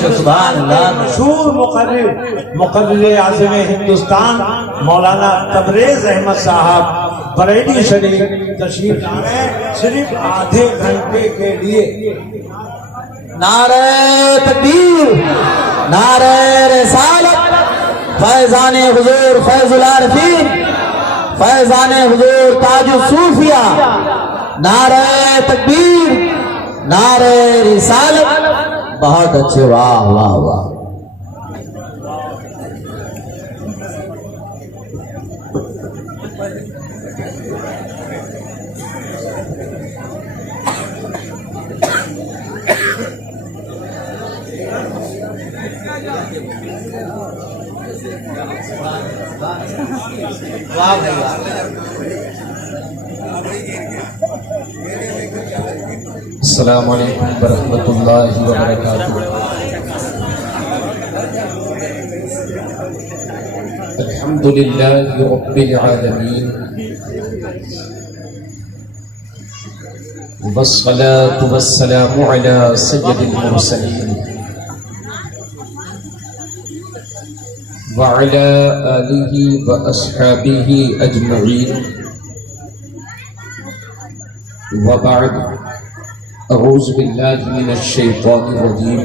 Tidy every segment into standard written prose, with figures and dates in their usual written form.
سبحان اللہ مشہور مقرر اعظم ہندوستان مولانا تبریز احمد صاحب بریلی شریف تشریف لائے صرف آدھے گھنٹے کے لیے۔ نعرہ تکبیر، نعرہ رسالت، فیضان حضور فیض العارفین، فیضان حضور تاج الصوفیہ، نعرہ تکبیر، نعرہ رسالت۔ بہت اچھے، واہ واہ واہ۔ السلام علیکم ورحمۃ اللہ وبرکاتہ۔ الحمد للہ رب العالمین، والصلاة والسلام علی سید المرسلین وعلی آلہ واصحابہ اجمعین، وبعد، اعوذ باللہ من الشیطان الرجیم،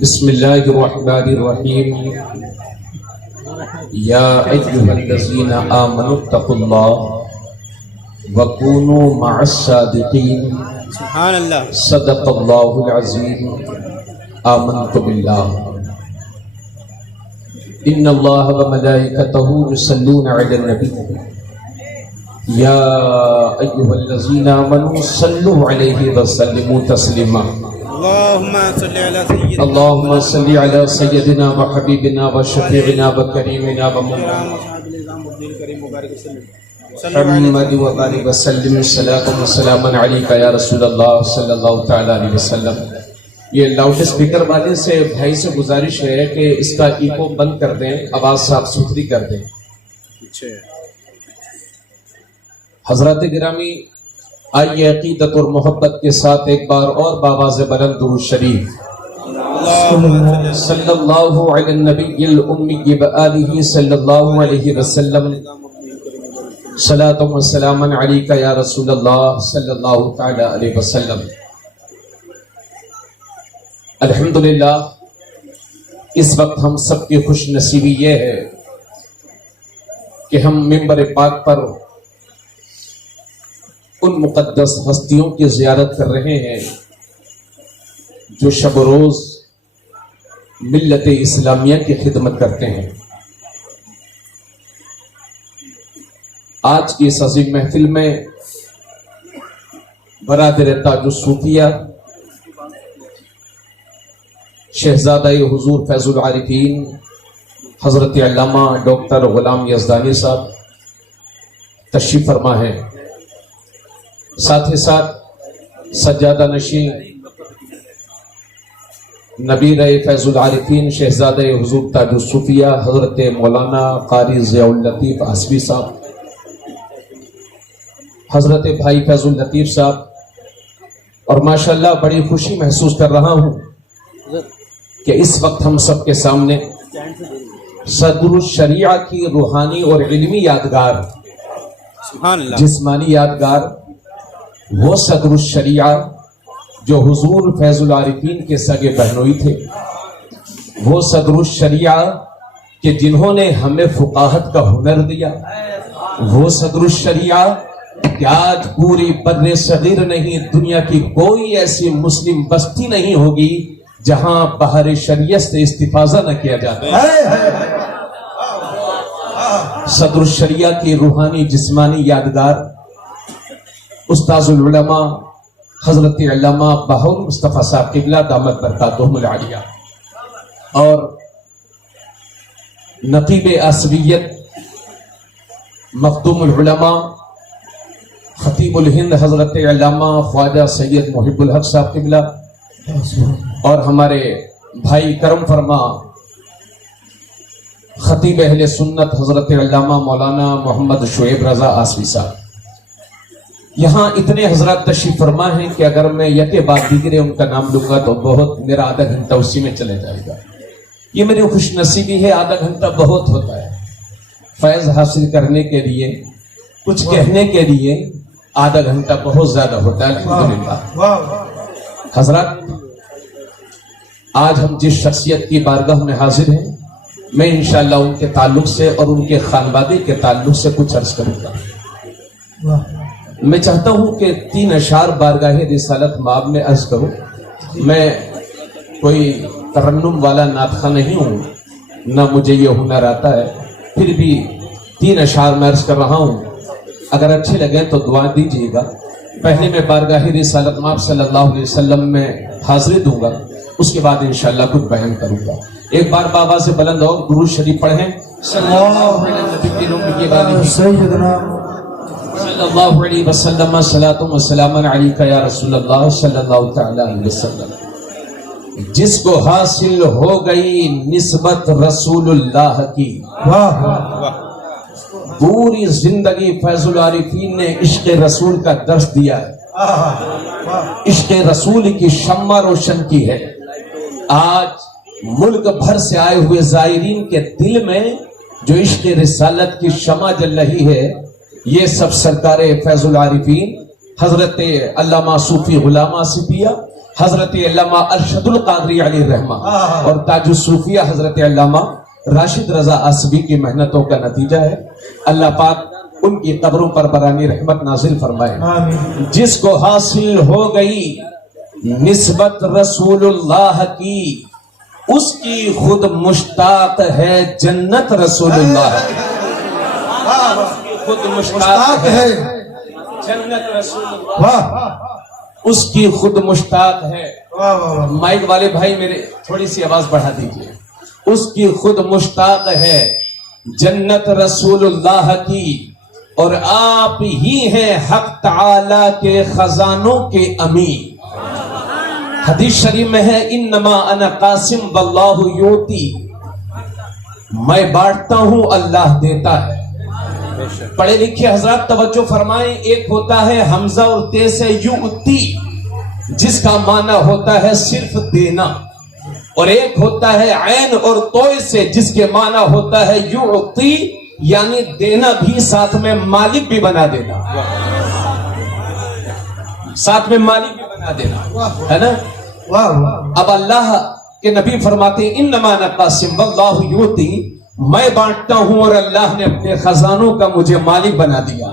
بسم اللہ الرحمن الرحیم، یا ایھا الذین آمنوا اتقوا اللہ وکونوا مع الصادقین، سبحان اللہ، صدق اللہ العظیم، آمنت باللہ، ان اللہ وملائکتہ یصلون علی النبی، یا ایھا الذین آمنوا صلوا علیہ وسلموا تسلیما، اللہم صلی علی سیدنا اللہم صلی علی سیدنا و حبیبنا و شفیعنا و کریمنا و محمد و بارک وسلم، صلاۃ و سلام علیک یا رسول اللہ صلی اللہ تعالی علیہ وسلم۔ یہ لاؤڈ اسپیکر والے سے بھائی سے گزارش ہے کہ اس کا ایکو بند کر دیں، آواز صاف ستھری کر دیں۔ حضرات گرامی، آئیے عقیدت اور محبت کے ساتھ ایک بار اور بآواز بلند درود شریف صلی اللہ علی النبی الامی وآلہ صلی اللہ علیہ وسلم، صلاۃ و سلام علیک یا رسول اللہ صلی اللہ تعالی علیہ وسلم۔ الحمدللہ، اس وقت ہم سب کی خوش نصیبی یہ ہے کہ ہم منبر پاک پر ان مقدس ہستیوں کی زیارت کر رہے ہیں جو شب و روز ملت اسلامیہ کی خدمت کرتے ہیں۔ آج کی اس عظیم محفل میں برادر تاج الصوفیہ شہزادہ حضور فیض العارفین حضرت علامہ ڈاکٹر غلام یزدانی صاحب تشریف فرما ہے، ساتھ ہی ساتھ سجادہ نشین نبیر فیض العارفین شہزادہ حضور تاج الصوفیہ حضرت مولانا قاری ضیاء اللطیف حسبی صاحب، حضرت بھائی فیض اللطیف صاحب، اور ماشاءاللہ بڑی خوشی محسوس کر رہا ہوں کہ اس وقت ہم سب کے سامنے صدر الشریعہ کی روحانی اور علمی یادگار، سبحان اللہ، جسمانی یادگار، وہ صدر الشریعہ جو حضور فیض العارفین کے سگے بہنوئی تھے، وہ صدر الشریعہ کہ جنہوں نے ہمیں فقاہت کا ہنر دیا، وہ صدر الشریعہ کہ آج پوری بر صغیر نہیں، دنیا کی کوئی ایسی مسلم بستی نہیں ہوگی جہاں بہر شریعت سے استفاضہ نہ کیا جاتا ہے۔ صدر الشریعہ کی روحانی جسمانی یادگار استاذ العلماء حضرت علامہ بہاء مصطفیٰ صاحب قبلہ دامت برکاتہم العالیہ، اور نقیب عصبیت مخدوم العلماء خطیب الہند حضرت علامہ خواجہ سید محب الحق صاحب قبلہ، اور ہمارے بھائی کرم فرما خطیب اہل سنت حضرت علامہ مولانا محمد شعیب رضا آسوی صاحب۔ یہاں اتنے حضرات تشریف فرما ہیں کہ اگر میں یکے بعد دیگرے ان کا نام لوں گا تو بہت میرا آدھا گھنٹہ اسی میں چلے جائے گا. یہ میری خوش نصیبی ہے. آدھا گھنٹہ بہت ہوتا ہے. فیض حاصل کرنے کے لیے کچھ کہنے کے لیے آدھا گھنٹہ بہت زیادہ ہوتا ہے. الحمدللہ حضرات، آج ہم جس شخصیت کی بارگاہ میں حاضر ہیں، میں انشاءاللہ ان کے تعلق سے اور ان کے خانوادے کے تعلق سے کچھ عرض کروں گا. میں چاہتا ہوں کہ 3 اشعار بارگاہ رسالت مآب میں عرض کروں. میں کوئی ترنم والا نعت خواں نہیں ہوں، نہ مجھے یہ ہنر آتا ہے، پھر بھی 3 اشعار میں عرض کر رہا ہوں. اگر اچھے لگیں تو دعا دیجیے گا. پہلے میں بارگاہ رسالت مآب صلی اللہ علیہ وسلم میں حاضری دوں گا، اس کے بعد انشاءاللہ کچھ بیان کروں گا. ایک بار بابا سے بلند اور درود شریف پڑھیں. صلی اللہ علیہ وسلم صلاۃ و سلام علیک یا رسول اللہ صلی اللہ تعالی علیہ وسلم. جس کو حاصل ہو گئی نسبت رسول اللہ کی، پوری زندگی فیض العارفین نے عشق رسول کا درس دیا ہے، عشق رسول کی شمع روشن کی ہے. آج ملک بھر سے آئے ہوئے زائرین کے دل میں جو عشق رسالت کی شمع جل رہی ہے، یہ سب سرکار فیض العارفین حضرت علامہ صوفی غلام آصفیہ، حضرت علامہ ارشد القادری علیہ الرحمہ اور تاج الصوفیہ حضرت علامہ راشد رضا آصفی کی محنتوں کا نتیجہ ہے. اللہ پاک ان کی قبروں پر برانی رحمت نازل فرمائے. جس کو حاصل ہو گئی نسبت رسول اللہ کی، اس کی خود مشتاق ہے جنت رسول اللہ کی. خود مشتاق ہے جنت رسول اللہ، اس کی خود مشتاق ہے. مائک والے بھائی میرے تھوڑی سی آواز بڑھا دیجئے. اس کی خود مشتاق ہے جنت رسول اللہ کی، اور آپ ہی ہیں حق تعالی کے خزانوں کے امین. حدیث شریف میں ہے انما انا قاسم واللہ یوتی، میں بانٹتا ہوں اللہ دیتا ہے. پڑھے لکھے حضرات توجہ فرمائیں. ایک ہوتا ہے حمزہ اور تے سے یؤتی، جس کا معنی ہوتا ہے صرف دینا، اور ایک ہوتا ہے عین اور توئے سے، جس کے معنی ہوتا ہے یعطی، یعنی دینا بھی ساتھ میں مالک بھی بنا دینا، ساتھ میں مالک بھی بنا دینا، ہے نا. اب اللہ کے نبی فرماتے ہیں انما انا قاسم واللہ یؤتی، میں بانٹتا ہوں اور اللہ نے اپنے خزانوں کا مجھے مالک بنا دیا.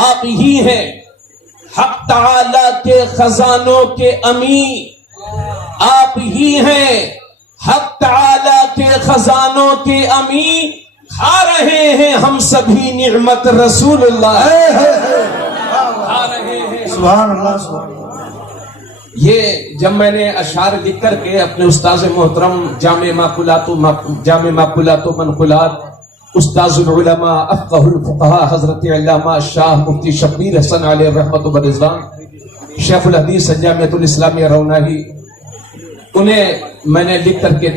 آپ ہی ہیں حق تعالی کے خزانوں کے امین، آپ ہی ہیں حق تعالی کے خزانوں کے امین. کھا رہے ہیں ہم سبھی نعمت رسول اللہ، کھا رہے ہیں سبحان اللہ. یہ جب میں نے اشعار لکھ کر کے اپنے استاذ محترم جامع معقولات و منقولات استاذ العلماء افقہ الفقہاء حضرت علامہ شاہ مفتی شبیر حسن علیہ رحمت و رضوان شیخ الحدیث جامعۃ الاسلامیہ روناہی، انہیں میں نے لکھ کر کے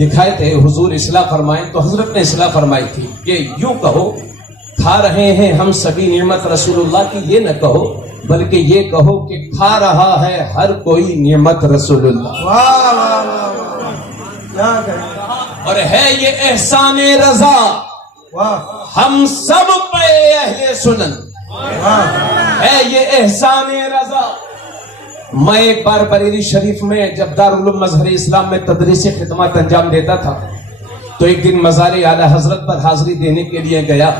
دکھائے تھے حضور اصلاح فرمائیں. تو حضرت نے اصلاح فرمائی تھی کہ یوں کہو کھا رہے ہیں ہم سبھی نعمت رسول اللہ کی، یہ نہ کہو بلکہ یہ کہو کہ کھا رہا ہے ہر کوئی نعمت رسول اللہ. اور ہے یہ احسان رضا ہم سب پہ اہل سنن، ہے یہ احسان رضا. میں ایک بار بریلی شریف میں جب دارالعلوم مظہر اسلام میں تدریسی خدمات انجام دیتا تھا، تو ایک دن مزار اعلی حضرت پر حاضری دینے کے لیے گیا،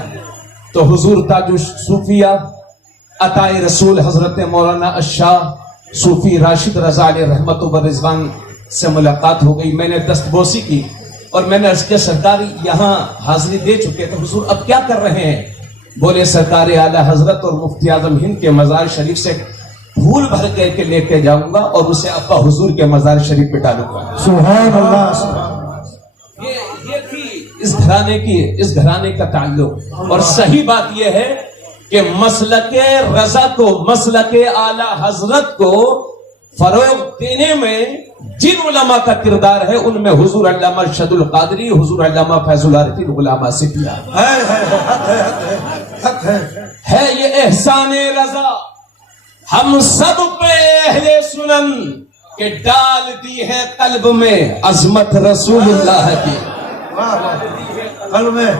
تو حضور تاج الصوفیہ عطائے رسول حضرت مولانا الشاہ صوفی راشد رضا علیہ رحمت و رضوان سے ملاقات ہو گئی. میں نے دستبوسی کی اور میں نے عرض کیا سرکار یہاں حاضری دے چکے تھے، حضور اب کیا کر رہے ہیں؟ بولے سرکار اعلی حضرت اور مفتی اعظم ہند کے مزار شریف سے پھول بھر کے لے کے جاؤں گا اور اسے ابا حضور کے مزار شریف پہ ڈالوں گا. سبحان اللہ. یہ تھی اس گھرانے کا تعلق. اور صحیح بات یہ ہے کہ مسلک رضا کو، مسلک اعلی حضرت کو فروغ دینے میں جن علماء کا کردار ہے ان میں حضور علامہ ارشد القادری، حضور علامہ فیض العارفین غلام آصفیہ. ہے یہ احسان رضا ہم سب پہ اہل سنن کہ ڈال دی ہے قلب میں عظمت رسول اللہ کی، قلب میں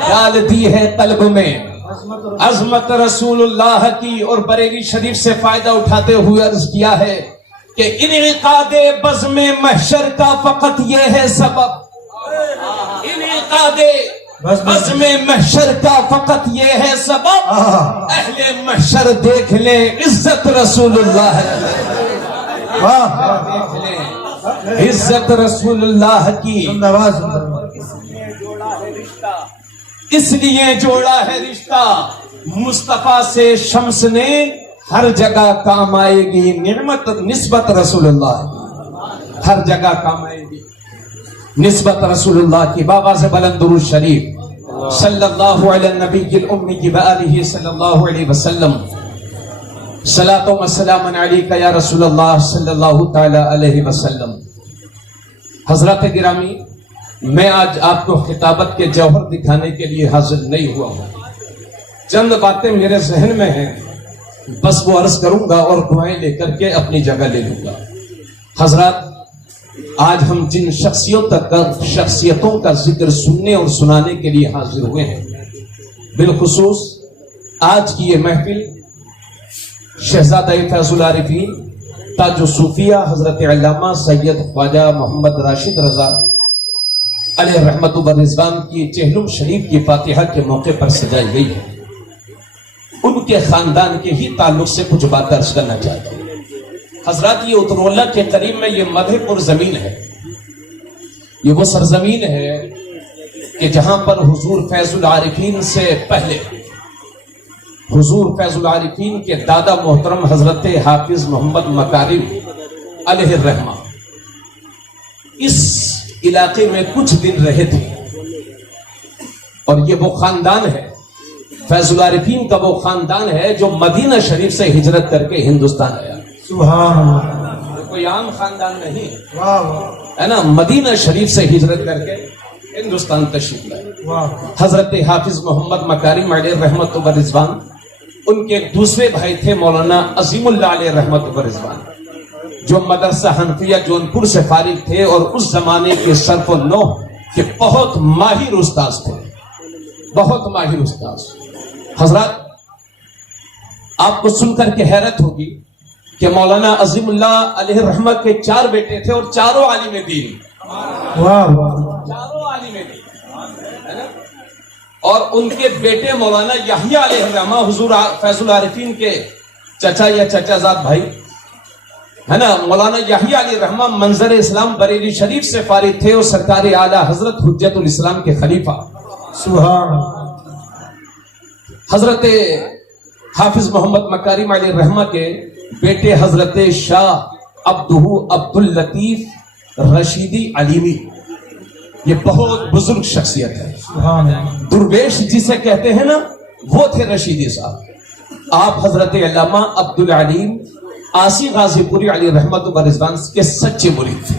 ڈال دی ہے قلب میں عظمت رسول اللہ کی۔ اور بریلی شریف سے فائدہ اٹھاتے ہوئے عرض کیا ہے کہ انعقاد بزم محشر کا فقط یہ ہے سبب، انعقاد بزم محشر کا فقط یہ ہے سبب، اہل محشر دیکھ لیں عزت رسول اللہ کی، دیکھ لیں عزت رسول اللہ کی۔ اس لیے جوڑا ہے رشتہ مصطفیٰ سے شمس نے، ہر جگہ کام آئے گی نعمت نسبت رسول اللہ، ہر جگہ کام آئے گی نسبت رسول اللہ کی۔ بابا سے بلند درود شریف صلی اللہ علی النبی الامی وآلہ صلی اللہ علیہ وسلم، صلاۃ و سلام علیک یا رسول اللہ صلی اللہ تعالی علیہ وسلم۔ حضرات گرامی، میں آج آپ کو خطابت کے جوہر دکھانے کے لیے حاضر نہیں ہوا ہوں، چند باتیں میرے ذہن میں ہیں، بس وہ عرض کروں گا اور دعائیں لے کر کے اپنی جگہ لے لوں گا۔ حضرات، آج ہم جن شخصیتوں کا ذکر سننے اور سنانے کے لیے حاضر ہوئے ہیں، بالخصوص آج کی یہ محفل شہزادہ فیض العارفین تاج الصوفیہ حضرت علامہ سید خواجہ محمد راشد رضا علیہ رحمت و رضوان کی چہلم شریف کی فاتحہ کے موقع پر سجائی گئی ہے۔ ان کے خاندان کے ہی تعلق سے کچھ بات عرض کرنا چاہتا ہوں۔ حضرات، یہ اترولہ کے قریب میں یہ مدح پور زمین ہے، یہ وہ سرزمین ہے کہ جہاں پر حضور فیض العارفین سے پہلے حضور فیض العارفین کے دادا محترم حضرت حافظ محمد مکارم علیہ الرحمہ اس علاقے میں کچھ دن رہے تھے، اور یہ وہ خاندان ہے، فیض العارفین کا وہ خاندان ہے جو مدینہ شریف سے ہجرت کر کے ہندوستان آیا۔ سبحان اللہ، کوئی عام خاندان نہیں ہے نا، مدینہ شریف سے ہجرت کر کے ہندوستان تشریف لائے۔ حضرت حافظ محمد مکارم علیہ رحمت و رضوان، ان کے دوسرے بھائی تھے مولانا عظیم اللہ علیہ رحمت و رضوان، جو مدرسہ حنفیہ جونپور سے فارغ تھے اور اس زمانے کے صرف و نحو کے بہت ماہر استاذ تھے، بہت ماہر استاذ۔ حضرات، آپ کو سن کر کے حیرت ہوگی کہ مولانا عظیم اللہ علیہ رحمت کے 4 بیٹے تھے اور چاروں عالم دین، چاروں عالم دین، ہے نا؟ اور ان کے بیٹے مولانا یحییٰ علیہ الرحمہ حضور فیض العارفین کے چچا یا چچا زاد بھائی، ہے نا؟ مولانا یحییٰ علیہ الرحمہ منظر اسلام بریلی شریف سے فارغ تھے اور سرکار اعلیٰ حضرت حجت الاسلام کے خلیفہ سبحان حضرت حافظ محمد مکارم علیہ الرحمہ کے بیٹے حضرت شاہ عبد اللطیف رشیدی علیمی، یہ بہت بزرگ شخصیت ہے، درویش جسے کہتے ہیں نا، وہ تھے رشیدی صاحب۔ آپ حضرت علامہ عبد العلیم آسی غازی پوری علیہ رحمت و رضوان کے سچے مرید تھے،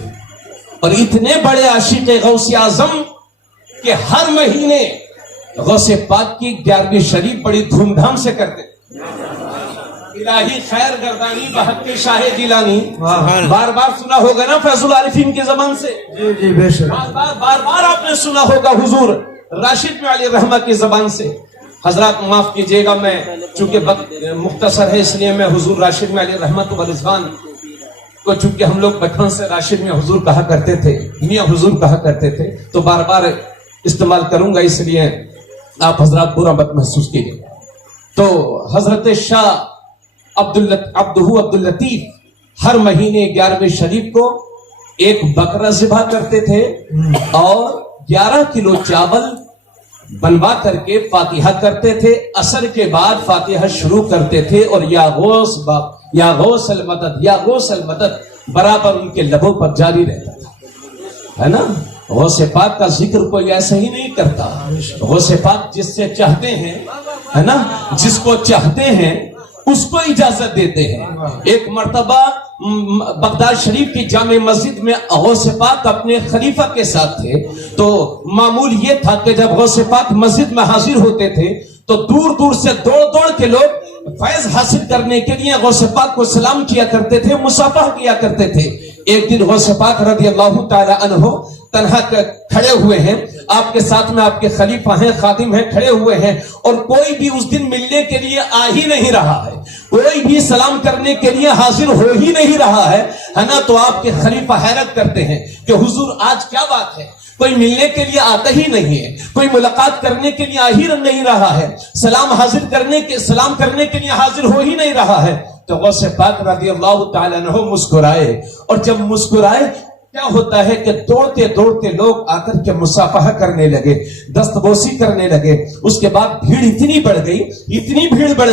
اور اتنے بڑے عاشق غوث اعظم کہ ہر مہینے غوث پاک کی 11ویں شریف بڑی دھوم دھام سے کرتے۔ الہی خیر گردانی بحق شاہ جیلانی، بار بار سنا ہوگا نا فیض العارفین کی زبان سے، جی بے شک، بار بار آپ نے سنا ہوگا حضور راشد میں علیہ رحمہ کی زبان سے۔ حضرات معاف کیجئے گا، میں چونکہ وقت مختصر ہے اس لیے میں حضور راشد میں علیہ رحمت و رضوان کو، چونکہ ہم لوگ بچپن سے راشد میں حضور کہا کرتے تھے، میاں حضور کہا کرتے تھے، تو بار بار استعمال کروں گا، اس لیے آپ حضرات برا مت محسوس کیجئے۔ تو حضرت شاہ عبد اللطیف ہر مہینے 11ویں شریف کو ایک بکرا ذبح کرتے تھے اور 11 کلو چاول بنوا کر کے فاتحہ کرتے تھے، عصر کے بعد فاتحہ شروع کرتے تھے، اور یا غوث المدد یا غوث المدد برابر ان کے لبوں پر جاری رہتا تھا، ہے نا؟ غوث پاک کا ذکر کوئی ایسا ہی نہیں کرتا، غوث پاک جس سے چاہتے ہیں، ہے نا، جس کو چاہتے ہیں اس کو اجازت دیتے ہیں۔ ایک مرتبہ بغداد شریف کی جامع مسجد میں غوث پاک اپنے خلیفہ کے ساتھ تھے، تو معمول یہ تھا کہ جب غوث پاک مسجد میں حاضر ہوتے تھے تو دور دور سے دوڑ دوڑ کے لوگ فیض حاصل کرنے کے لیے غوث پاک کو سلام کیا کرتے تھے، مصافحہ کیا کرتے تھے۔ ایک دن غوث پاک رضی اللہ تعالی عنہ تنہا کھڑے ہوئے ہیں، آپ کے ساتھ میں آپ کے خلیفہ ہیں، خادم ہیں، کھڑے ہوئے ہیں، اور کوئی بھی اس دن ملنے کے لیے آ ہی نہیں رہا ہے، کوئی بھی سلام کرنے کے لیے حاضر ہو ہی نہیں رہا ہے نا۔ تو آپ کے خلیفہ حیرت کرتے ہیں کہ حضور آج کیا بات ہے، کوئی ملنے کے لیے آتا ہی نہیں ہے، کوئی ملاقات کرنے کے لیے آ ہی نہیں رہا ہے، سلام کرنے کے لیے حاضر ہو ہی نہیں رہا ہے۔ تو غوث پاک رضی اللہ تعالیٰ عنہ مسکرائے، اور جب مسکرائے کیا ہوتا ہے کہ دوڑتے دوڑتے لوگ آ کر کے مصافحہ کرنے لگے، دستبوسی کرنے لگے۔ اس کے بعد بھیڑ اتنی بڑھ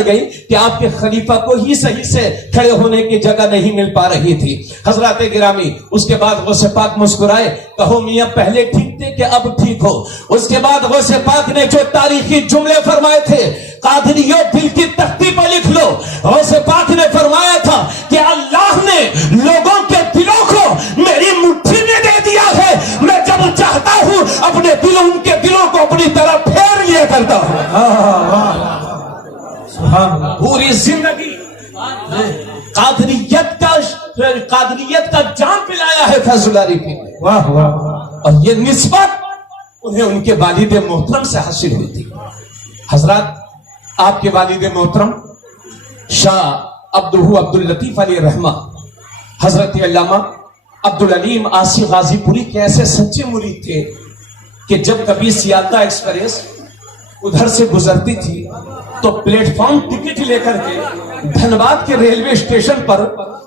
گئی کہ آپ کے خلیفہ کو ہی صحیح سے کھڑے ہونے کی جگہ نہیں مل پا رہی تھی۔ حضرات گرامی، اس کے بعد غوث پاک مسکرائے، کہو میاں پہلے ٹھیک تھے کہ اب ٹھیک ہو۔ اس کے بعد غوث پاک نے جو تاریخی جملے فرمائے تھے، قادریو دل کی تختی پر لکھ لو۔ غوث پاک نے فرمایا تھا کہ اللہ نے لوگوں کے دلوں کو میری مٹھی میں دے دیا ہے، میں جب چاہتا ہوں اپنے ان کے دلوں کو اپنی طرف پھیر لیا کرتا ہوں۔ پوری زندگی قادریت کا جام پلایا ہے فیض العارفین نے، اور یہ نسبت انہیں ان کے والد محترم سے حاصل ہوئی تھی۔ حضرات، آپ کے والد محترم شاہ عبداللطیف علیہ رحمہ، حضرت علامہ عبدالعلیم آسی غازی پوری کے ایسے سچے مرید تھے کہ جب کبھی سیالدہ ایکسپریس ادھر سے گزرتی تھی تو پلیٹ فارم ٹکٹ لے کر کے دھنباد کے ریلوے اسٹیشن پر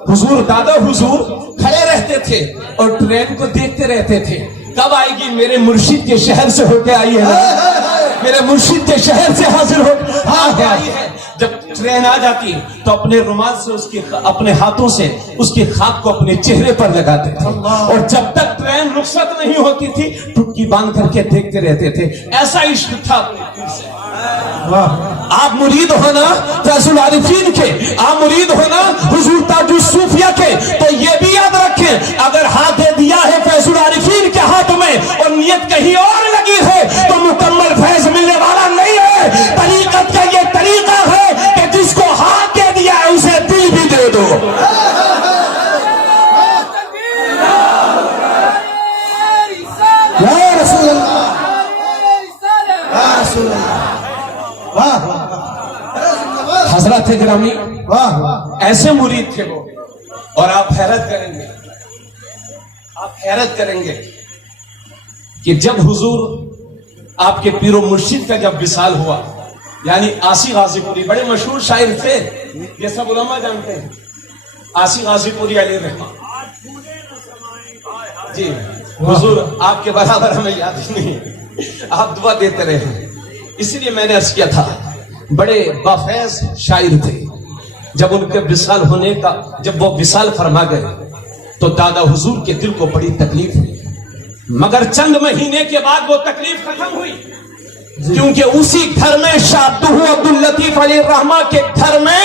حضور دادا حضور کھڑے رہتے تھے اور ٹرین کو دیکھتے رہتے تھے، کب آئے گی، میرے مرشد کے شہر سے ہو کے آئی ہے، میرے مرشد کے شہر سے حاضر ہو کے آئی ہے۔ جب ٹرین آ جاتی تو اپنے رومال سے اپنے ہاتھوں سے اس کی خاک کو اپنے چہرے پر لگاتے تھے، اور جب تک ٹرین رخصت نہیں ہوتی تھی ٹکی باندھ کر کے دیکھتے رہتے تھے۔ ایسا عشق تھا اپنے پیر سے۔ آپ مرید ہونا فیض العارفین کے، آپ مرید ہونا حضور تاج الصوفیہ کے، تو یہ بھی یاد رکھیں اگر ہاتھ دے دیا ہے فیض العارفین کے ہاتھ میں اور نیت کہیں اور لگی ہے تو مکمل فیض ملنے والا نہیں ہے۔ طریقت کا یہ طریقہ ہے کہ جس کو ہاتھ دے دیا ہے اسے دل بھی دے دو۔ یا رسول اللہ، یا رسول اللہ، حضرات گرامی، ایسے مرید تھے وہ، اور آپ حیرت کریں گے کہ جب حضور آپ کے پیر و مرشد کا جب وصال ہوا، یعنی آسی غازی پوری بڑے مشہور شاعر تھے، یہ سب علماء جانتے ہیں، آسی غازی پوری علیہ رحمہ جی، حضور آپ کے برابر ہمیں یاد ہی نہیں، آپ دعا دیتے رہے، اسی لیے میں نے عرض کیا تھا بڑے بافیض شاعر تھے۔ جب ان کے وصال ہونے کا، جب وہ وصال فرما گئے تو دادا حضور کے دل کو بڑی تکلیف ہوئی، مگر چند مہینے کے بعد وہ تکلیف ختم ہوئی، کیونکہ اسی گھر میں شاہ عبداللطیف علیہ الرحمہ کے گھر میں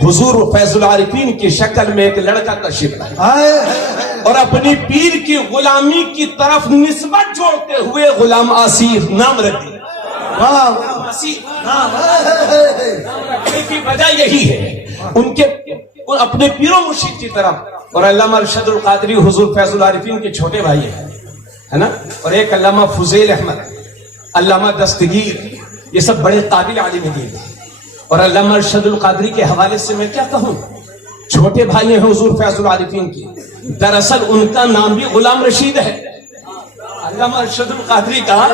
حضور فیض العارفین کی شکل میں ایک لڑکا تشریف لائے، اور اپنی پیر کی غلامی کی طرف نسبت جوڑتے ہوئے غلام آسیر نام رکھ دیا۔ کی وجہ یہی ہے ان کے اپنے پیر و مرشد کی طرف، اور علامہ ارشد القادری حضور فیض العارفین کے چھوٹے بھائی ہیں، ہے نا، اور ایک علامہ فضیل احمد، علامہ دستگیر، یہ سب بڑے قابل عالم دین ہیں۔ اور علامہ ارشد القادری کے حوالے سے میں کیا کہوں، چھوٹے بھائی ہیں حضور فیض العارفین کی، دراصل ان کا نام بھی غلام رشید ہے، علامہ ارشد القادری کا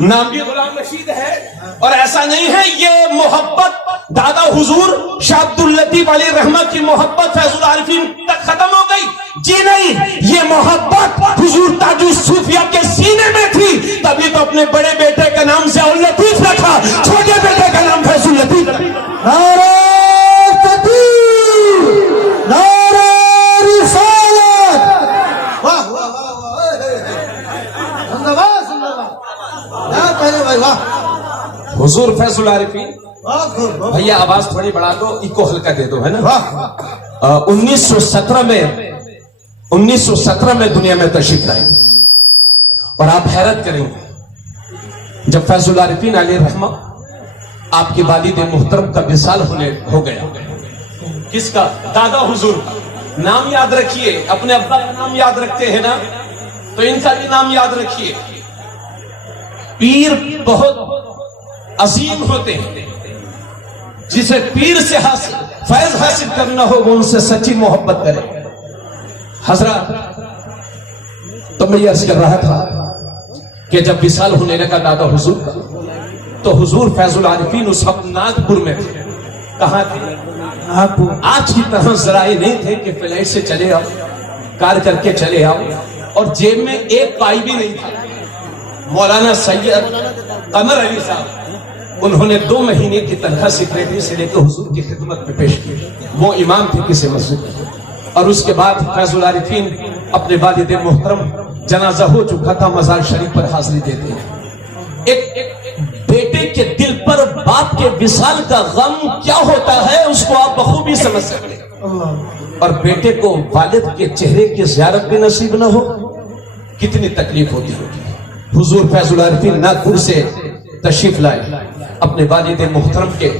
نام بھی غلام رشید ہے۔ اور ایسا نہیں ہے یہ محبت دادا حضور شاہ عبداللطیف علیہ رحمہ کی محبت فیض العارفین تک ختم ہو گئی، جی نہیں، یہ محبت حضور تاج الصوفیہ کے سینے میں تھی، تبھی تو اپنے بڑے بیٹے کا نام ضیاء اللطیف رکھا، چھوٹے بیٹے کا نام فیض اللطیف رکھا۔ نعرہ تکبیر، نعرہ رسالت، واہ واہ واہ، زندہ باد، زندہ باد، یا پہلے بھائی واہ۔ حضور فیض العارفین، بھیا آواز تھوڑی بڑھا دو، ایکو ہلکا دے دو، ہے نا۔ 1917 میں دنیا میں تشریف لائے تھے، اور آپ حیرت کریں گے جب فیض العارفین علیہ رحمہ آپ کے والد محترم کا وصال ہو گیا. کس کا؟ دادا حضور کا. نام یاد رکھیے، اپنے ابا کا نام یاد رکھتے ہیں نا، تو ان کا بھی نام یاد رکھیے. پیر بہت عظیم ہوتے ہیں، جسے پیر سے فیض حاصل کرنا ہو وہ ان سے سچی محبت کرے. حضرات، تو میں یہ عرض کر رہا تھا کہ جب وصال ہونے لگا دادا حضور کا، تو حضور فیض العارفین اس وقت ناگپور میں تھے. کہاں تھے؟ آج کی طرح ذرائع نہیں تھے کہ فلائٹ سے چلے آؤ، کار کر کے چلے آؤ، اور جیب میں ایک پائی بھی نہیں تھا. مولانا سید قمر علی صاحب، انہوں نے 2 مہینے کی تنخواہ سیکریٹری سے لے کے حضور کی خدمت میں پیش کی. وہ امام تھے کسی مسجد میں. اور اس کے بعد فیض العارفین اپنے والد محترم، جنازہ ہو چکا تھا، مزار شریف پر حاضری دیتے ہیں. ایک بیٹے کے دل پر باپ کے وصال کا غم کیا ہوتا ہے اس کو آپ بخوبی سمجھ سکتے ہیں. اور بیٹے کو والد کے چہرے کی زیارت بھی نصیب نہ ہو، کتنی تکلیف ہوتی ہوگی. حضور فیض العارفین ناگپور سے تشریف لائے، اپنے والد محترم کے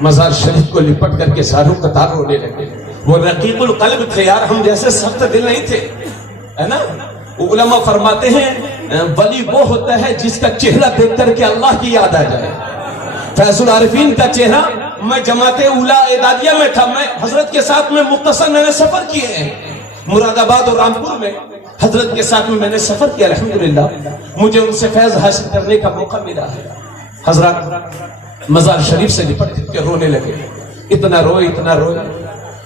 مزار شریف کو لپٹ کر کے ساروں قطار رونے لگے. وہ رقیق القلب تھے یار، ہم جیسے سخت دل نہیں تھے، ہے نا. علماء فرماتے ہیں ولی وہ ہوتا ہے جس کا چہرہ دیکھ کر کے اللہ کی یاد آ جائے. فیض العارفین کا چہرہ، میں جماعت اولیاء اعدادیہ میں تھا، میں حضرت کے ساتھ میں مختصر میں نے سفر کیے ہیں مراد آباد اور رامپور میں. حضرت کے ساتھ میں نے سفر کیا، الحمدللہ مجھے ان سے فیض حاصل کرنے کا موقع ملا ہے. حضرات مزار شریف سے لپٹ کے رونے لگے. اتنا روئے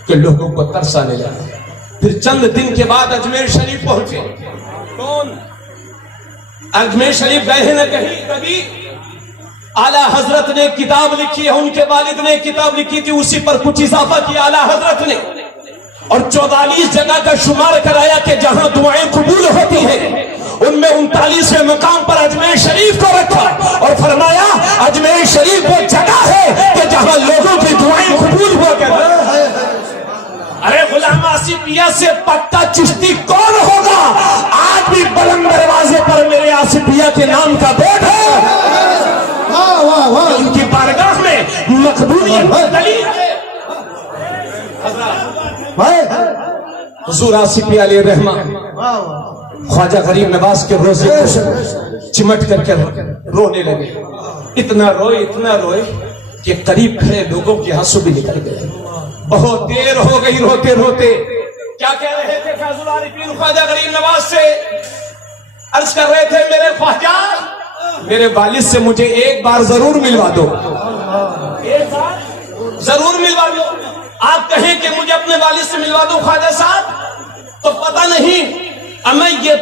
کہ لوگوں کو ترس آنے لگا. پھر چند دن کے بعد اجمیر شریف پہنچے. کون؟ اجمیر شریف گئے ہیں نہ کہیں کبھی؟ اعلیٰ حضرت نے کتاب لکھی ہے، ان کے والد نے کتاب لکھی تھی، اسی پر کچھ اضافہ کیا اعلیٰ حضرت نے، اور 44 جگہ کا شمار کرایا کہ جہاں دعائیں قبول ہوتی ہیں ان میں 39ویں مقام پر اجمیر شریف کو رکھا، اور فرمایا اجمیر شریف وہ جگہ ہے کہ جہاں لوگوں کی دعائیں قبول ہوا کرتی ہیں. ارے غلام آصفیہ سے پکا چشتی کون ہوگا؟ آج بھی بلند دروازے پر میرے آصفیہ کے نام کا بورڈ ہے. ان کی بارگاہ میں مقبولیت کی دلیل ہے. حضور آصفی علیہ الرحمن خواجہ غریب نواز کے روزے کو چمٹ کر کے رونے لگے. اتنا روئے کہ قریب کھڑے لوگوں کے آنسو بھی نکل گئے. بہت دیر ہو گئی روتے. کیا کہہ رہے تھے فیض العارفین خواجہ غریب نواز سے؟ عرض کر رہے تھے میرے خواجہ، میرے والد سے مجھے ایک بار ضرور ملوا دو، ایک بار ضرور ملوا دو. آپ کہیں کہ مجھے اپنے والد سے ملوا دو خواجہ صاحب، تو پتہ نہیں ہمیں یہ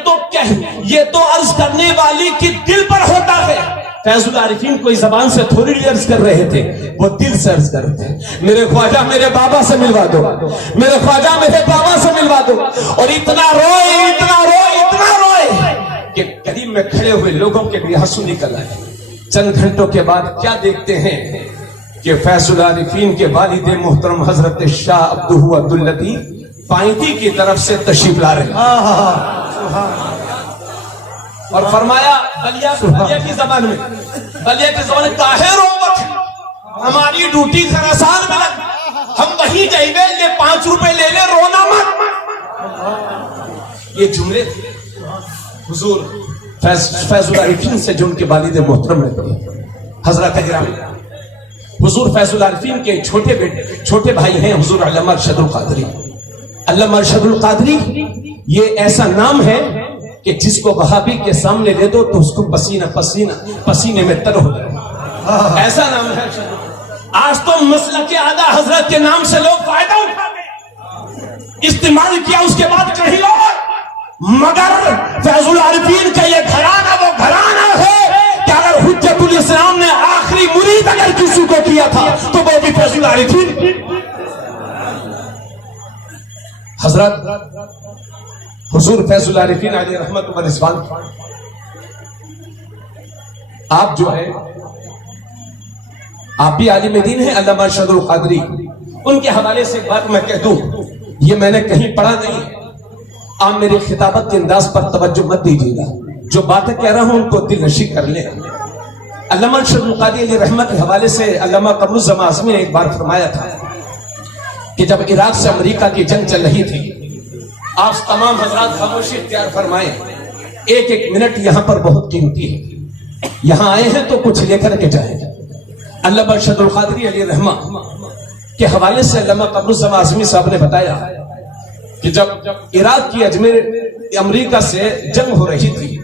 تو عرض کرنے والی کی دل پر ہوتا ہے. فیض العارفین کوئی زبان سے تھوڑی عرض کر رہے تھے، وہ دل سے عرض کر رہے تھے میرے خواجہ میرے بابا سے ملوا دو، میرے خواجہ میرے بابا سے ملوا دو. اور اتنا روئے کہ قریب میں کھڑے ہوئے لوگوں کے بھی آنسو نکل آئے. چند گھنٹوں کے بعد کیا دیکھتے ہیں کہ فیض العارفین کے والد محترم حضرت شاہ عبدہ عبداللطیف پائنتی کی طرف سے تشریف لا رہے ہیں. اور فرمایا بلیا کی زبان میں کاہے روت، ہماری ڈیوٹی خراسان میں لگ، ہم وہیں جائیں گے، یہ 5 روپے لے لے، رونا مت. یہ جملے تھے حضور فیض العارفین سے جو ان کے والد محترم نے حضرت گرامی. حضور فیض العارفین کے چھوٹے بھائی ہیں حضور علامہ ارشد القادری. علامہ ارشد القادری یہ ایسا نام ہے کہ جس کو وہابی کے سامنے لے دو تو اس کو پسینے میں تر ہو جائے. ایسا نام ہے. آج تو مسلک اعلیٰ حضرت کے نام سے لوگ فائدہ اٹھاتے، استعمال کیا اس کے بعد کہیں اور. مگر فیض العارفین کا یہ گھرانہ وہ گھرانہ ہے کہ اگر حجت الاسلام نے آخری مرید اگر کسی کو کیا تھا تو وہ بھی فیض العارفین. حضرت حضور فیض العارفین علیہ رحمت و رضوان، آپ جو ہے آپ بھی عالم دین ہیں. علامہ ارشد القادری، ان کے حوالے سے ایک بات میں کہہ دوں، یہ میں نے کہیں پڑھا نہیں، آپ میرے خطابت کے انداز پر توجہ مت دیجیے گا، جو باتیں کہہ رہا ہوں ان کو دل نشی کر لیں. علامہ ارشد القادری علیہ رحمت کے حوالے سے علامہ قمر الزمان اعظمی نے ایک بار فرمایا تھا کہ جب عراق سے امریکہ کی جنگ چل رہی تھی، آپ تمام حضرات خاموشی اختیار فرمائیں، ایک ایک منٹ یہاں پر بہت قیمتی ہے، یہاں آئے ہیں تو کچھ لے کر کے جائیں۔ علامہ ارشد القادری علیہ رحمت کے حوالے سے علامہ قمر الزمان اعظمی صاحب نے بتایا کہ جب عراق کی اجمیر امریکہ سے جنگ ہو رہی تھی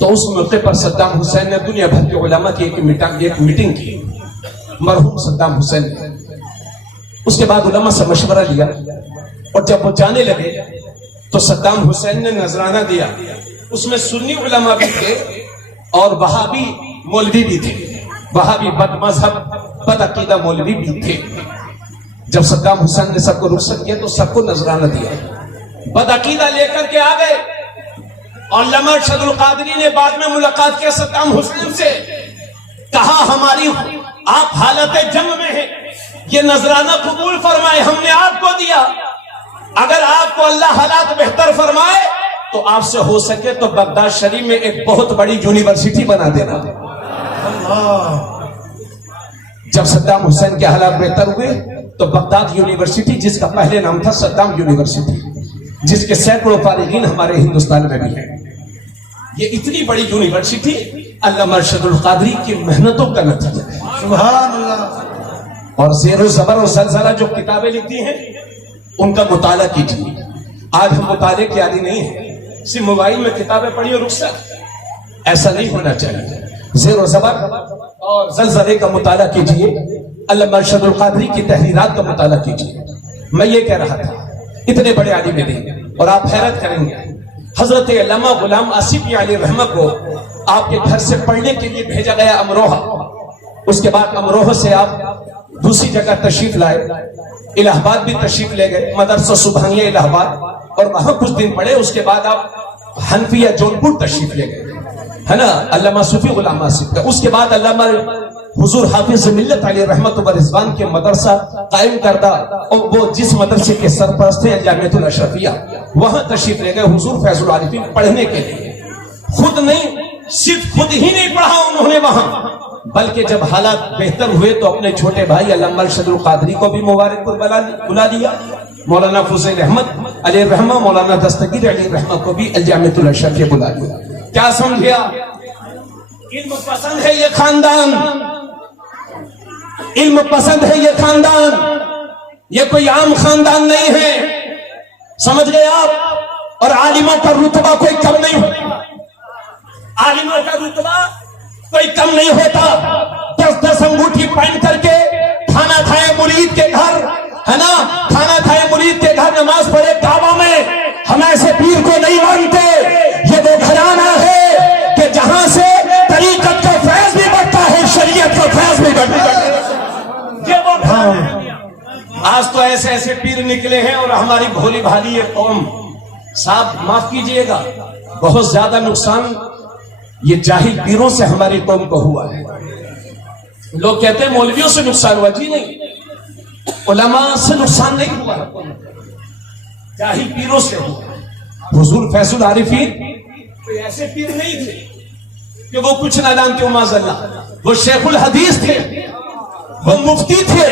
تو اس موقع پر صدام حسین نے دنیا بھر کے علماء کی ایک میٹنگ کی، مرحوم صدام حسین نے۔ اس کے بعد علماء سے مشورہ لیا، اور جب وہ جانے لگے تو صدام حسین نے نذرانہ دیا، اس میں سنی علماء بھی تھے اور وہابی مولوی بھی تھے، وہابی بد مذہب بد عقیدہ مولوی بھی تھے۔ جب صدام حسین نے سب کو رخصت کیا تو سب کو نذرانہ دیا، بد عقیدہ لے کر کے آ گئے، اور علامہ ارشد القادری نے بعد میں ملاقات کیا صدام حسین سے، کہا ہماری آپ حالت جنگ میں ہیں، یہ نذرانہ قبول فرمائے، ہم نے آپ کو دیا، اگر آپ کو اللہ حالات بہتر فرمائے تو آپ سے ہو سکے تو بغداد شریف میں ایک بہت بڑی یونیورسٹی بنا دینا۔ جب صدام حسین کے حالات بہتر ہوئے تو بغداد یونیورسٹی، جس کا پہلے نام تھا صدام یونیورسٹی، جس کے سینکڑوں فارغین ہمارے ہندوستان میں بھی ہیں، یہ اتنی بڑی یونیورسٹی علامہ ارشد القادری کی محنتوں کا نتیجہ ہے۔ سبحان اللہ۔ اور زیر و زبر اور زلزلہ جو کتابیں لکھی ہیں ان کا مطالعہ کیجیے۔ آج ہم مطالعے کے عادی نہیں ہیں، صرف موبائل میں کتابیں پڑھی اور رخصت، ایسا نہیں ہونا چاہیے۔ زیر و زبر اور زلزلے کا مطالعہ کیجیے، علامہ ارشد القادری کی تحریرات کا مطالعہ کیجیے۔ میں یہ کہہ رہا تھا، اتنے بڑے عالم دین، اور آپ حیرت کریں گے، حضرت علامہ غلام آصفی علیہ رحمت کو آپ کے گھر سے پڑھنے کے لیے بھیجا گیا امروہہ، اس کے بعد امروہہ سے آپ دوسری جگہ تشریف لائے، الہ آباد بھی تشریف لے گئے، مدرسہ سبحانیہ الہ آباد، اور وہاں کچھ دن پڑھے، اس کے بعد آپ حنفیہ جونپور تشریف لے گئے، ہے نا، علامہ صوفی غلام آصف کا۔ اس کے بعد علامہ حضور حافظ ملت علیہ رحمت و رضوان کے مدرسہ قائم کردہ، اور وہ جس مدرسے کے سرپرست ہیں جامعۃ الاشرفیہ، وہاں تشریف لے گئے حضور فیض العارفین پڑھنے کے لیے۔ خود نہیں، صرف خود ہی نہیں پڑھا انہوں نے وہاں، بلکہ جب حالات بہتر ہوئے تو اپنے چھوٹے بھائی علامہ ارشد القادری کو بھی مبارک پر بلا لیا، مولانا فضیل احمد علیہ رحمہ، مولانا دستگیر علیہ رحمہ کو بھی جامعۃ الاشرفیہ بلا لیا۔ کیا سمجھیا؟ علم پسند ہے یہ خاندان، علم پسند ہے یہ خاندان، یہ کوئی عام خاندان نہیں ہے، سمجھ گئے آپ؟ اور عالموں کا رتبہ کوئی کم نہیں ہوتا، عالموں کا رتبہ کوئی کم نہیں ہوتا۔ 10 انگوٹھی پہن کر کے کھانا کھائے مرید کے گھر، ہے نا، کھانا کھائے مرید کے گھر، نماز پڑھے کعبہ میں، ہم ایسے پیر کو نہیں مانتے۔ یہ وہ گھرانہ ہے کہ جہاں سے طریقت کا فیض بھی بڑھتا ہے، شریعت کا فیض بھی بڑھتا ہے، یہ وہ گھرانہ ہے۔ آج تو ایسے ایسے پیر نکلے ہیں، اور ہماری بھولی بھالی یہ قوم، صاحب معاف کیجئے گا، بہت زیادہ نقصان یہ جاہل پیروں سے ہماری قوم کو ہوا ہے۔ لوگ کہتے ہیں مولویوں سے نقصان ہوا، جی نہیں، علماء سے نقصان نہیں ہوا، جاہل پیروں سے ہوا۔ حضور فیض العارفین کوئی ایسے پیر نہیں تھے کہ وہ کچھ نہ جانتے، معاذ اللہ، وہ شیخ الحدیث تھے، وہ مفتی تھے،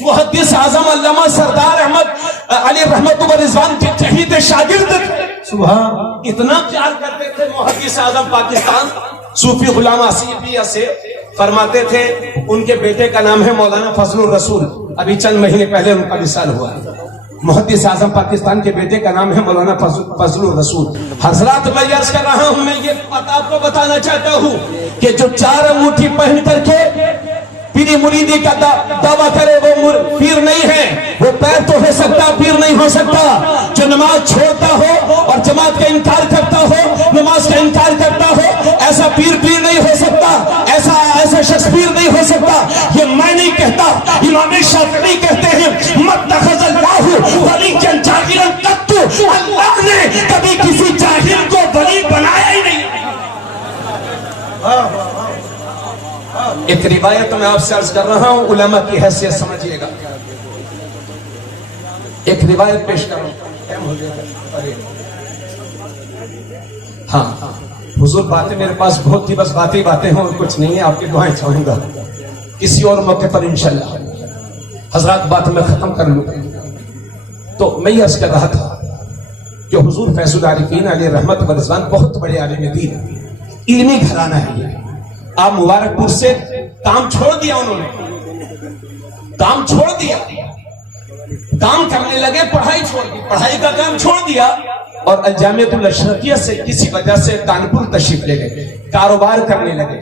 محدث اعظم علامہ سردار احمد علی رحمت و رضوان کے چہیتے شاگرد تھے۔ سبحان، اتنا پیار کرتے تھے محدث اعظم پاکستان صوفی غلام آصفیہ سے، فرماتے تھے ان کے بیٹے کا نام ہے مولانا فضل الرسول، ابھی چند مہینے پہلے ان کا وصال ہوا ہے۔ محدث اعظم پاکستان کے بیٹے کا نام ہے مولانا فضل الرسول۔ حضرات میں عرض کر رہا ہوں، میں یہ آپ کو بتانا چاہتا ہوں کہ جو 4 انگوٹھی پہن کر کے پیری مریدی کا دعویٰ کرے وہ پیر نہیں ہے، وہ پیر تو ہو سکتا، پیر نہیں ہو سکتا۔ جو نماز چھوڑتا ہو اور جماعت کا انکار کرتا ہو، نماز کا انکار کرتا ہو، ایسا پیر نہیں ہو سکتا، ایسا شخص پیر نہیں ہو سکتا۔ یہ میں نہیں کہتا، امام شافعی کہتے ہیں متخذ اللہ ولیًا جاہلا قط، اللہ نے کبھی کسی جاہل کو ولی بنایا ہی نہیں۔ ایک روایت میں آپ سے عرض کر رہا ہوں، علماء کی حیثیت سمجھیے گا، ایک روایت پیش کر رہا ہوں۔ ہاں، حضور باتیں میرے پاس بہت تھی، بس باتیں باتیں ہیں اور کچھ نہیں ہے، آپ کی دعائیں چاہوں گا کسی اور موقع پر انشاءاللہ۔ حضرات بات میں ختم کر لوں تو میں یہ عرض کر رہا تھا کہ حضور فیض العارفین علیہ رحمت و رضوان بہت بڑے عالم دین، علمی گھرانہ ہے یہ۔ آپ مبارک پور سے کام چھوڑ دیا، انہوں نے کام چھوڑ دیا، کام کرنے لگے، پڑھائی چھوڑ دی، پڑھائی کا کام چھوڑ دیا اور الجامعۃ الاشرقیہ سے کسی وجہ سے کانپور تشریف لے گئے، کاروبار کرنے لگے۔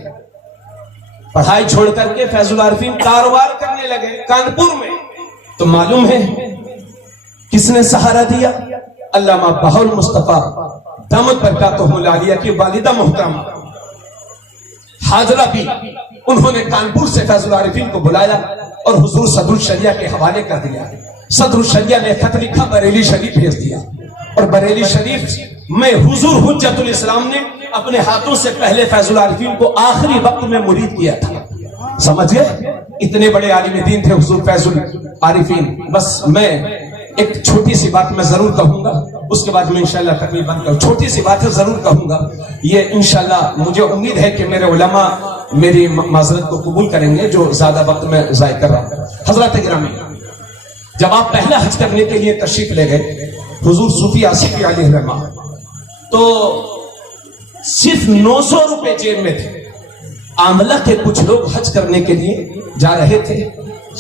پڑھائی چھوڑ کر کے فیض العارفین کاروبار کرنے لگے کانپور میں۔ تو معلوم ہے کس نے سہارا دیا؟ علامہ بہاء المصطفیٰ دامت برکاتہ العالیہ کی والدہ محترمہ حاضرہ بھی، انہوں نے کانپور سے فیض العارفین کو بلایا اور حضور صدر الشریعہ کے حوالے کر دیا۔ صدر الشریعہ نے خط لکھا، بریلی شریف بھیج دیا، اور بریلی شریف میں حضور حجت الاسلام نے اپنے ہاتھوں سے پہلے فیض العارفین کو آخری وقت میں مرید کیا تھا۔ سمجھ گئے؟ اتنے بڑے عالم دین تھے حضور فیض العارفین۔ بس میں ایک چھوٹی سی بات میں ضرور کہوں گا، اس کے بعد میں انشاءاللہ تقریر بند کروں۔ چھوٹی سی بات ہے ضرور کہوں گا، یہ انشاءاللہ مجھے امید ہے کہ میرے علماء میری معذرت کو قبول کریں گے جو زیادہ وقت میں ضائع کر رہا ہوں۔ حضرات گرامی، جب آپ پہلا حج کرنے کے لیے تشریف لے گئے حضور صوفی آصفی علیہ الرحمہ، تو صرف 900 روپے جیب میں تھے۔ عاملہ کے کچھ لوگ حج کرنے کے لیے جا رہے تھے،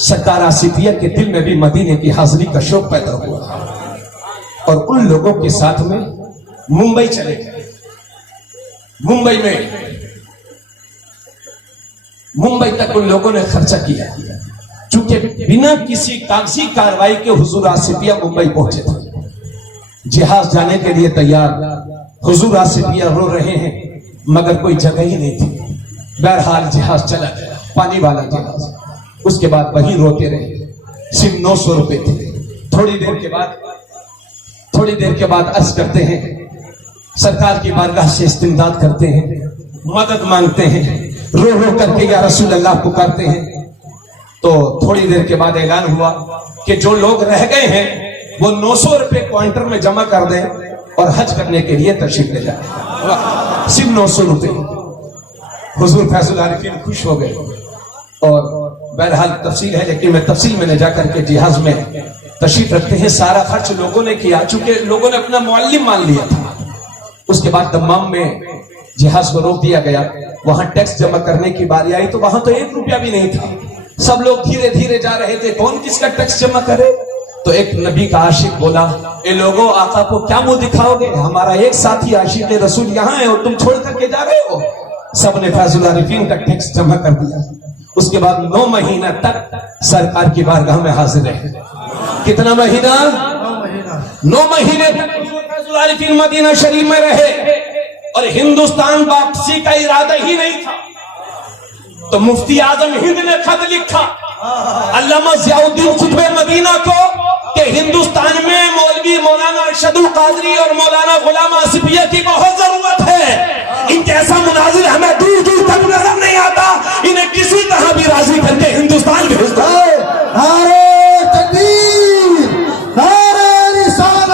سرکار آصفیہ کے دل میں بھی مدینے کی حاضری کا شوق پیدا ہوا اور ان لوگوں کے ساتھ میں ممبئی چلے گئے۔ ممبئی تک ان لوگوں نے خرچہ کیا، چونکہ بنا کسی کاغذی کاروائی کے حضور آصفیہ ممبئی پہنچے تھے، جہاز جانے کے لیے تیار، حضور آصفیہ رو رہے ہیں مگر کوئی جگہ ہی نہیں تھی۔ بہرحال جہاز چلا گیا، پانی والا جہاز، اس کے بعد وہیں روتے رہے، صرف 900 روپے تھے۔ تھوڑی دیر کے بعد عرض کرتے ہیں، سرکار کی بارگاہ سے استمداد کرتے ہیں، مدد مانگتے ہیں، رو رو کر کے یا رسول اللہ پکارتے ہیں۔ تو تھوڑی دیر کے بعد اعلان ہوا کہ جو لوگ رہ گئے ہیں وہ 900 روپے کوانٹر میں جمع کر دیں اور حج کرنے کے لیے تشریف لے جائیں، صرف 900 روپے۔ حضور فیض العارفین خوش ہو گئے اور بہرحال تفصیل ہے، لیکن میں تفصیل میں نہ جا کر کے جہاز میں تشریف رکھتے ہیں۔ سارا خرچ لوگوں نے کیا، چونکہ لوگوں نے اپنا معلم مان لیا تھا۔ اس کے بعد دمام میں جہاز کو روک دیا گیا، وہاں ٹیکس جمع کرنے کی باری آئی تو وہاں تو 1 روپیہ بھی نہیں تھا، سب لوگ دھیرے دھیرے جا رہے تھے، کون کس کا ٹیکس جمع کرے؟ تو ایک نبی کا عاشق بولا، اے لوگوں، آقا کو کیا منہ دکھاؤ گے؟ ہمارا ایک ساتھی عاشق رسول یہاں ہے اور تم چھوڑ کر کے جا رہے ہو۔ سب نے فیض العارفین کا ٹیکس جمع کر دیا۔ اس کے بعد 9 مہینہ تک سرکار کی بارگاہ میں حاضر رہے۔ کتنا مہینہ؟ 9 مہینے تک حضور فیض العارفین مدینہ شریف میں رہے اور ہندوستان واپسی کا ارادہ ہی نہیں تھا۔ تو مفتی اعظم ہند نے خط لکھا علامہ ضیاء الدین قطب مدینہ کو کہ ہندوستان میں مولوی مولانا ارشد القادری اور مولانا غلام آصفیہ کی بہت ضرورت ہے۔ ان جیسا مناظر ہمیں دور دور تک نظر نہیں آتا، انہیں کسی طرح بھی راضی کر کے ہندوستان بھیج دو۔ نعرہ تکبیر، نعرہ رسالت،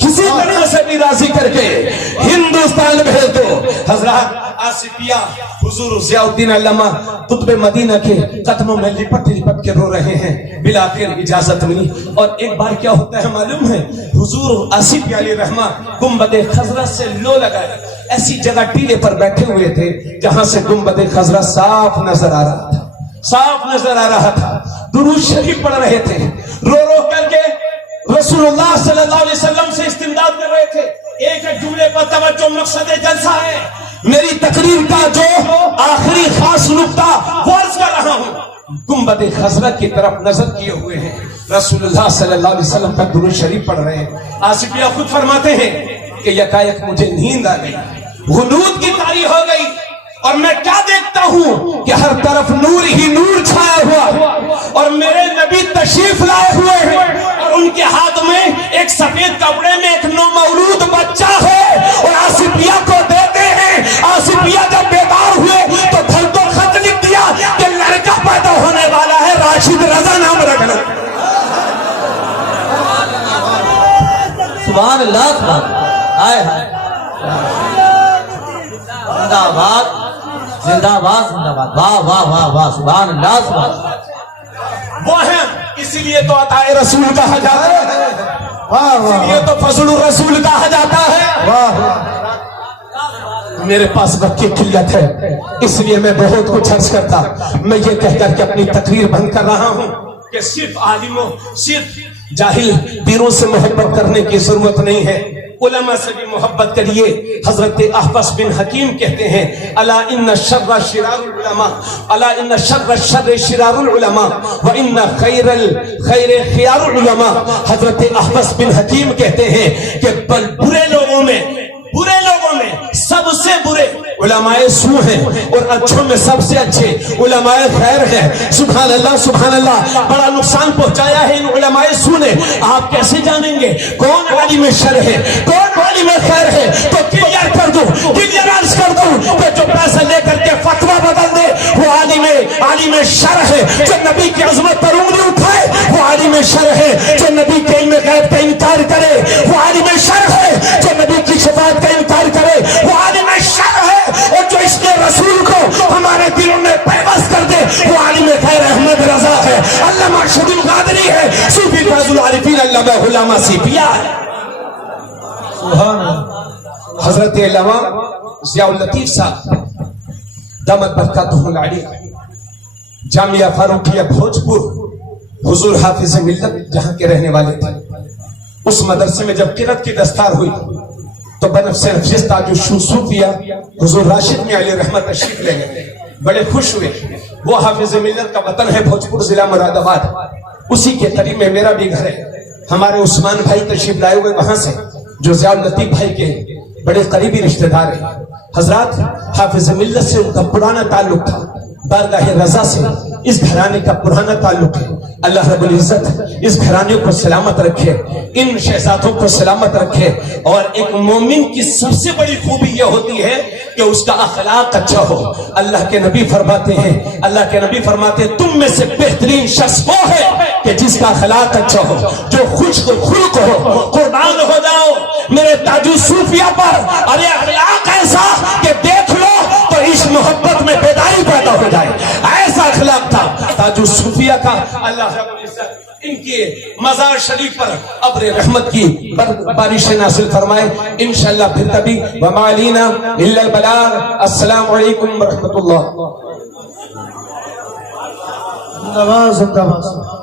کسی طرح سے بھی راضی کر کے ہندوستان بھیج دو۔ حضرات آصفیہ حضور ضیاء الدین علامہ قطب مدینہ کے قدموں میں لپٹ لپٹ کے رو رہے ہیں، بلاخر اجازت ملی۔ اور ایک بار کیا ہوتا ہے معلوم ہے؟ حضور آصفیہ علیہ رحمہ گنبد خضرا سے لو لگائے، ایسی جگہ ٹیلے پر بیٹھے ہوئے تھے جہاں سے گنبد خضرا صاف نظر آ رہا تھا، صاف نظر آ رہا تھا۔ درود شریف پڑھ رہے تھے، رو رو کر کے رسول اللہ صلی اللہ علیہ وسلم سے استمداد کر رہے تھے۔ ایک جملے پر توجہ، مقصد جلسہ ہے، میری تقریر کا جو آخری خاص نقطہ وہ عرض کر رہا ہوں، گنبد خضرا کی طرف نظر کیے ہوئے ہیں، رسول اللہ صلی اللہ علیہ وسلم کا درود شریف پڑھ رہے ہیں۔ آصفیہ خود فرماتے ہیں کہ یکایک مجھے نیند آ گئی، غنود کی طاری ہو گئی اور میں کیا دیکھتا ہوں کہ ہر طرف نور ہی نور چھایا ہوا اور میرے نبی تشریف لائے ہوئے ہیں اور ان کے ہاتھ میں ایک سفید کپڑے میں ایک نومولود بچہ ہے اور آصفیہ کو دیتے ہیں۔ آصفیہ جب بیدار ہوئے تو پھل تو خط لکھ دیا کہ لڑکا پیدا ہونے والا ہے، راشد رضا نام رکھنا۔ سبحان اللہ، سبحان اللہ، ہائے ہائے، زندہ باد زندہ باد زندہ باد، واہ واہ واہ واہ، سبحان اللہ سبحان اللہ، وہ ہیں، اسی لیے تو عطا رسول کہا جاتا ہے، واہ اسی واہ لیے تو فضل الرسول کہا جاتا ہے۔ واہ، میرے پاس وقت کی قلت ہے، اس لیے میں بہت کچھ عرض کرتا، میں یہ کہہ کر کے اپنی تقریر بند کر رہا ہوں کہ صرف عالموں، صرف جاہل پیروں سے محبت کرنے کی ضرورت نہیں ہے، علماء سے بھی محبت کریے۔ حضرت احبس بن حکیم کہتے ہیں الا ان شر شرار العلماء، الا ان شر الشر شرار العلماء وان خیر الخیر خیار العلماء۔ حضرت احبس بن حکیم کہتے ہیں کہ برے لوگوں میں سب سے برے علماء سو ہیں، اور اچھوں میں سب سے اچھے علماء خیر ہیں۔ سبحان اللہ سبحان اللہ، بڑا نقصان پہنچایا ہے ان علماء سو نے۔ آپ کیسے جانیں گے کون عالم شر ہے کون عالم خیر ہے؟ تو کلیئر کر دوں کہ جو پیسہ لے کر کے فتویٰ بدل دے وہ عالم شر ہے، جو نبی کی عظمت پر انگلی اٹھائے وہ عالم شر ہے، جو نبی کے علم غیب کا انکار کرے وہ عالم شر ہے، جو نبی کی شفاعت کا انکار کرے وہ عالم شر ہے، اور جو اس کے رسول کو ہمارے دلوں میں پیوست کر دے وہ عالم خیر احمد رضا ہے، علامہ شبیل القادری ہے، صوفی فیض العارفین علامہ علامہ سیپیا ہے۔ سبحان اللہ، حضرت علامہ ضیاء اللطیف صاحب دامت برکاتہ العالیہ، جامعہ فاروقیہ بھوجپور، حضور حافظ ملت جہاں کے رہنے والے تھے۔ اس مدرسے میں جب قرأت کی دستار ہوئی تو بنفس نفس تاج صوفیہ حضور راشد میں علیہ رحمت تشریف لے گئے، بڑے خوش ہوئے۔ وہ حافظ ملت کا وطن ہے بھوجپور ضلع مراد آباد، اسی کے قریب میں میرا بھی گھر ہے۔ ہمارے عثمان بھائی تشریف لائے ہوئے وہاں سے، جو ضیاء اللطیف بھائی کے بڑے قریبی رشتہ دار ہیں۔ حضرات حافظ ملت سے ان کا پرانا تعلق تھا، بارگاہ رضا سے اس گھرانے کا پرانا تعلق ہے۔ اللہ رب العزت اس گھرانے کو سلامت رکھے، ان شہزادوں کو سلامت رکھے، اور ایک مومن کی سب سے بڑی خوبی یہ ہوتی ہے کہ اس کا اخلاق اچھا ہو۔ اللہ کے نبی فرماتے ہیں تم میں سے بہترین شخص وہ ہے کہ جس کا اخلاق اچھا ہو، جو خوش خلق ہو۔ قربان ہو جاؤ میرے تاج صوفیہ پر، ارے اخلاق ایسا کہ دیکھ لو تو اس محبت میں بیداری پیدا ہو جائے، ایسا اخلاق تھا تاج صوفیہ کا۔ اللہ رب العزت ان کے مزار شریف پر ابر رحمت کی بارش نازل فرمائے انشاءاللہ۔ پھر کبھی وما علینا الا البلاغ۔ السلام علیکم ورحمۃ اللہ۔ زندہ باد زندہ باد۔